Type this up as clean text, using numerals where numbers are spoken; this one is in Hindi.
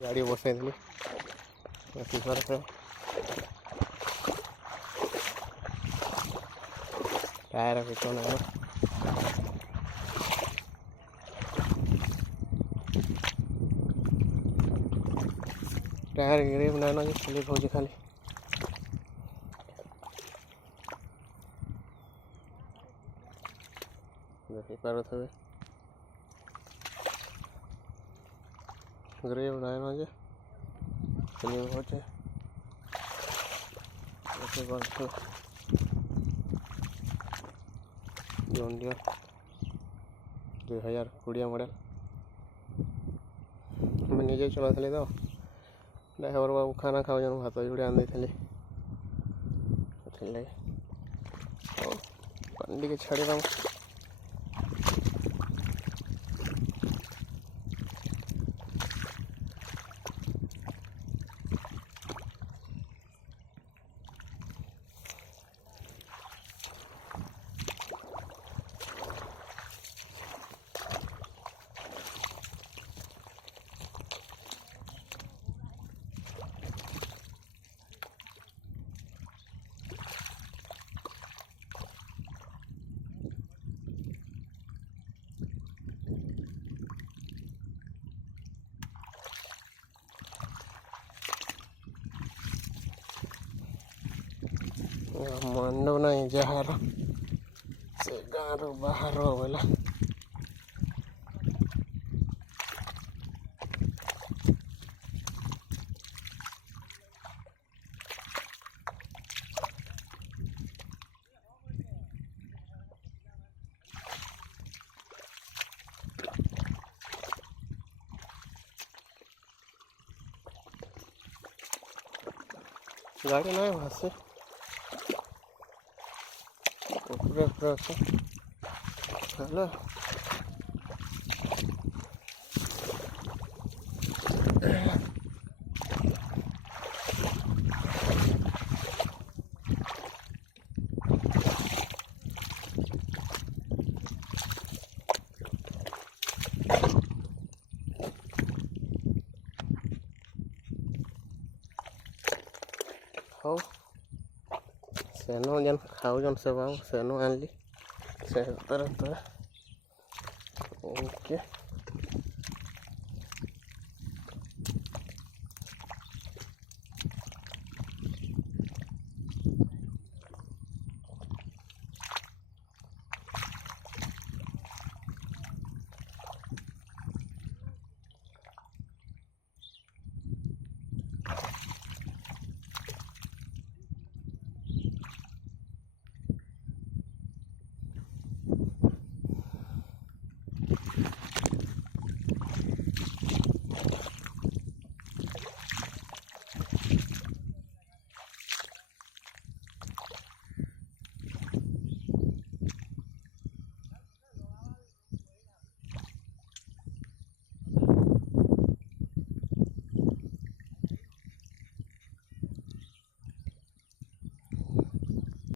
गाड़ी बसई देली टिपर से टायर पिछन टायर गिरे बनाना जो स्लिप हो खाली देखी पारे ग्रे बनाना जो स्लिप हो जॉन डियर 2020 मॉडल मैं निजे चला तो ड्राइवर बाबू खाना खाओ जन भात जोड़े आन लगे पानी के छाड़ी दम मंडप नहीं जहार से गाँव बाहर बोला गाड़ी नहीं भाषे हेलो हो सेनो जन खाऊ जन सब सेनो आनली से तरह ओके।